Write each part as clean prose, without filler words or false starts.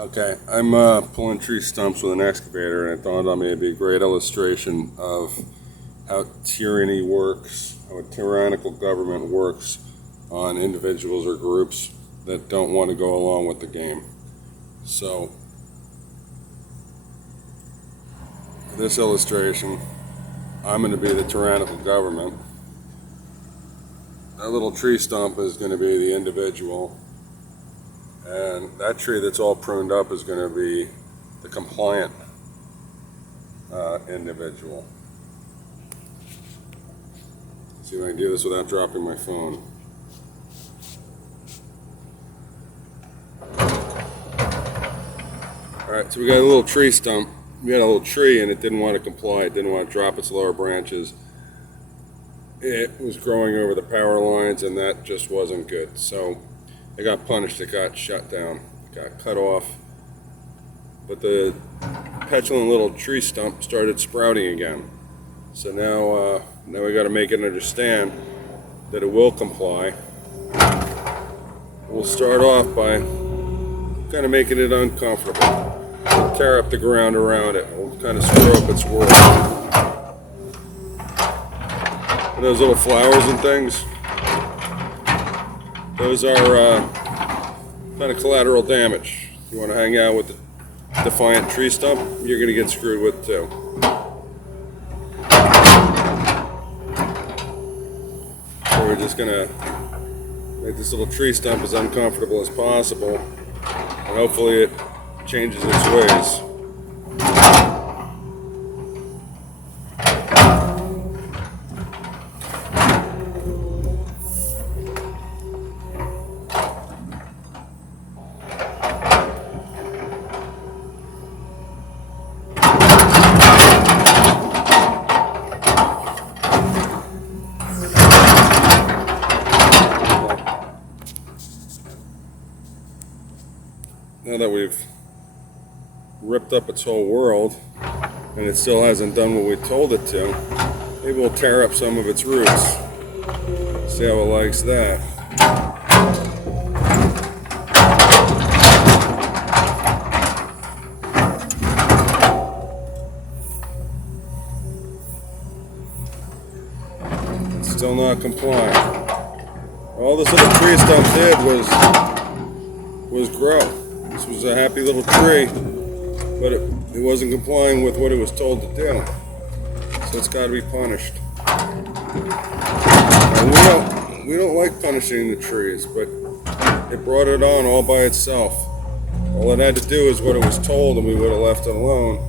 Okay, I'm pulling tree stumps with an excavator, and it dawned on me it'd be a great illustration of how tyranny works, how a tyrannical government works on individuals or groups that don't want to go along with the game. So, for this illustration, I'm going to be the tyrannical government. That little tree stump is going to be the individual. And that tree that's all pruned up is going to be the compliant individual. Let's see if I can do this without dropping my phone. Alright, so we got a little tree stump. We had a little tree and it didn't want to comply. It didn't want to drop its lower branches. It was growing over the power lines, and that just wasn't good. So it got punished, it got shut down, it got cut off. But the petulant little tree stump started sprouting again. So now we got to make it understand that it will comply. We'll start off by kind of making it uncomfortable. We'll tear up the ground around it. We'll kind of screw up its world. And those little flowers and things, those are kind of collateral damage. If you want to hang out with the defiant tree stump, you're going to get screwed with too. So we're just going to make this little tree stump as uncomfortable as possible, and hopefully it changes its ways. Now that we've ripped up its whole world, and it still hasn't done what we told it to, maybe we'll tear up some of its roots. See how it likes that. It's still not complying. All this little tree stump did was grow. This was a happy little tree, but it wasn't complying with what it was told to do. So it's got to be punished. And we don't like punishing the trees, but it brought it on all by itself. All it had to do is what it was told, and we would have left it alone.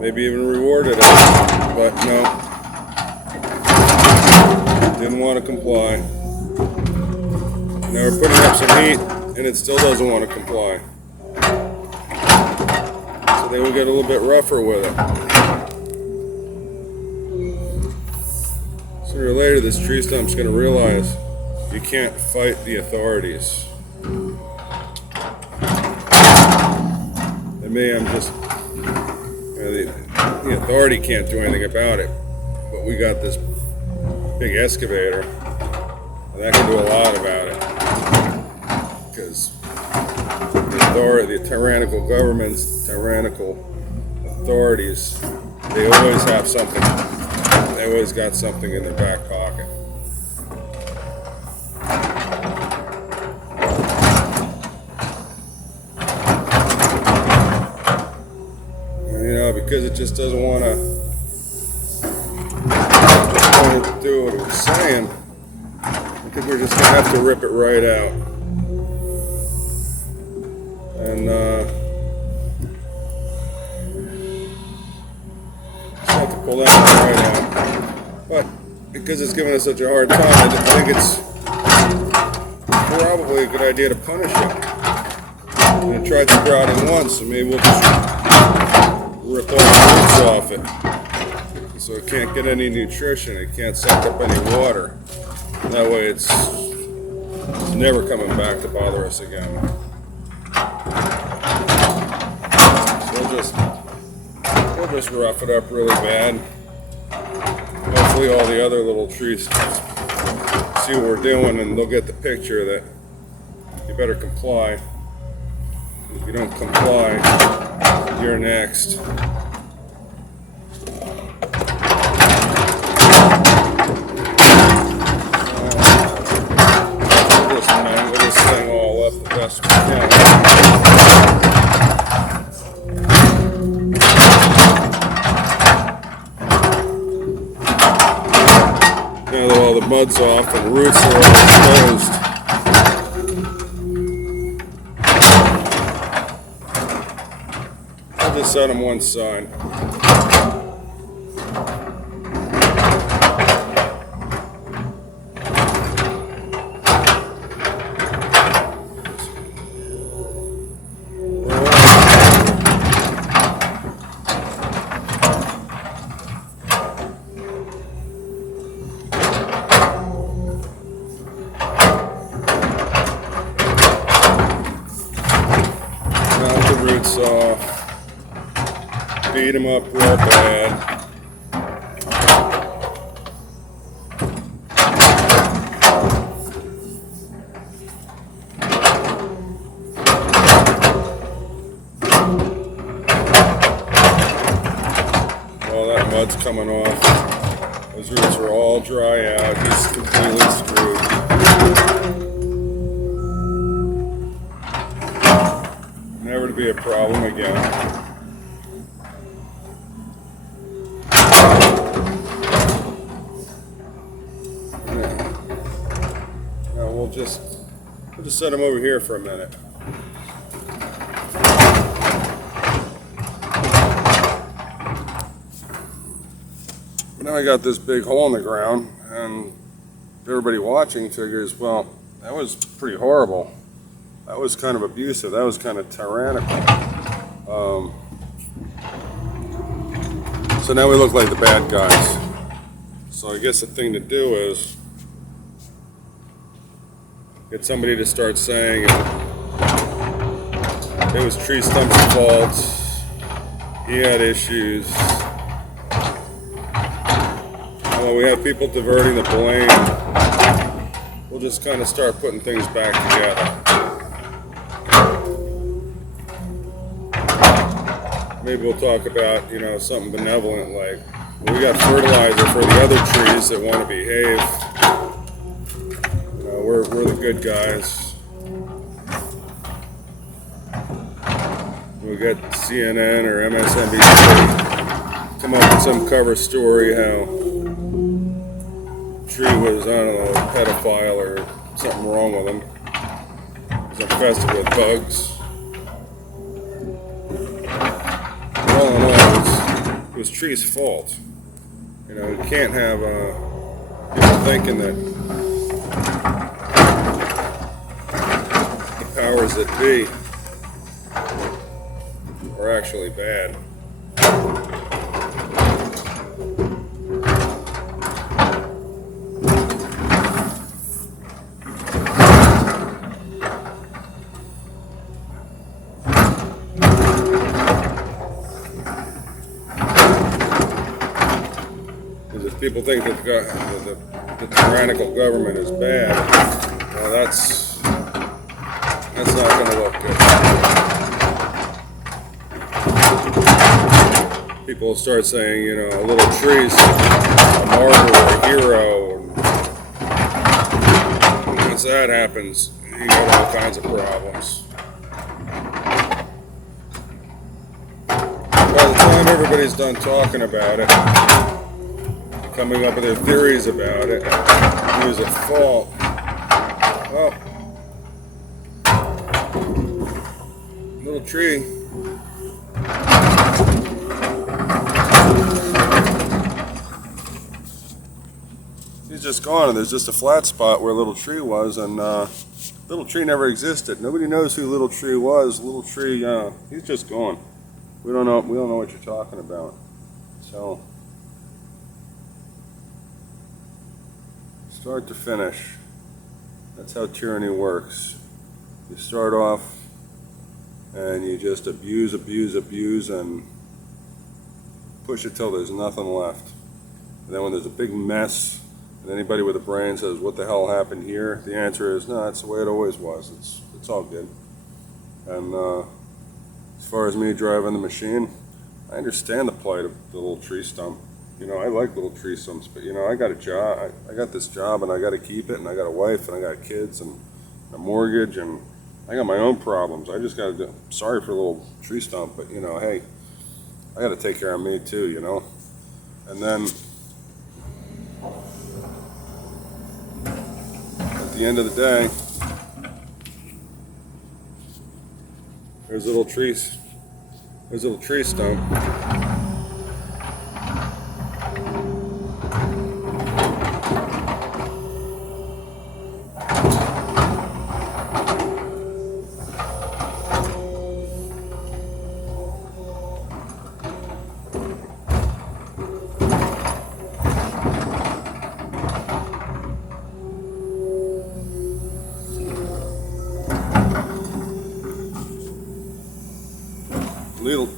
Maybe even rewarded it. But no. Didn't want to comply. Now we're putting up some heat, and it still doesn't want to comply. So then we get a little bit rougher with it. Sooner or later, this tree stump's going to realize you can't fight the authorities. And me, I'm just, the authority can't do anything about it. But we got this big excavator, and that can do a lot about it. Because the tyrannical governments, tyrannical authorities, they always have something. They always got something in their back pocket. And, because it just doesn't want to do what it was saying, I think we're just going to have to rip it right out. And just have to pull that one right out. But because it's giving us such a hard time, I think it's probably a good idea to punish it. And it tried sprouting once, so maybe we'll just rip all the roots off it. So it can't get any nutrition, it can't suck up any water. And that way it's never coming back to bother us again. We'll just rough it up really bad. Hopefully all the other little trees see what we're doing, and they'll get the picture that you better comply. If you don't comply, you're next. We'll just mangle this thing all up the best we can. Now that all the mud's off and the roots are all exposed, I'll just set them one side. Roots off, beat them up real bad. Well, that mud's coming off. Those roots are all dry out. He's completely screwed. Never to be a problem again. Now we'll just set them over here for a minute. Now I got this big hole in the ground, and everybody watching figures, well, that was pretty horrible. That was kind of abusive. That was kind of tyrannical. So now we look like the bad guys. So I guess the thing to do is get somebody to start saying it was Tree Stump's fault. He had issues. And when we have people diverting the blame, we'll just kind of start putting things back together. Maybe we'll talk about, something benevolent like, well, we got fertilizer for the other trees that want to behave. We're the good guys. We got CNN or MSNBC come up with some cover story how tree was, I don't know, a pedophile or something wrong with him. He's infested with bugs. All in all, it was Tree's fault. You can't have people thinking that the powers that be are actually bad. If people think that the tyrannical government is bad, well, that's not going to look good. People start saying, a little tree's a martyr or a hero, and once that happens, you got all kinds of problems. By the time everybody's done talking about it, coming up with their theories about it, who's at fault, well, little tree he's just gone, and there's just a flat spot where Little Tree was, and Little Tree never existed. Nobody knows who Little Tree was. Little Tree, he's just gone. We don't know what you're talking about. So start to finish, that's how tyranny works. You start off and you just abuse, and push it till there's nothing left. And then when there's a big mess, and anybody with a brain says, what the hell happened here? The answer is, no, that's the way it always was. It's all good. And as far as me driving the machine, I understand the plight of the little tree stump. You know, I like little tree stumps, but you know, I got a job. I got this job, and I got to keep it, and I got a wife, and I got kids, and a mortgage, and I got my own problems. I just got to do. Sorry for a little tree stump, but you know, hey, I got to take care of me too. You know, and then at the end of the day, there's little trees. There's a little tree stump.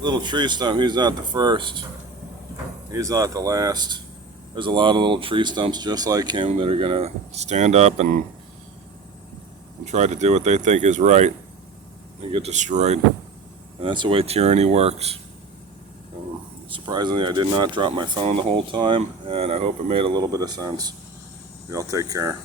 Little tree stump, he's not the first. He's not the last. There's a lot of little tree stumps just like him that are going to stand up and try to do what they think is right and get destroyed. And that's the way tyranny works. Surprisingly, I did not drop my phone the whole time, and I hope it made a little bit of sense. Y'all take care.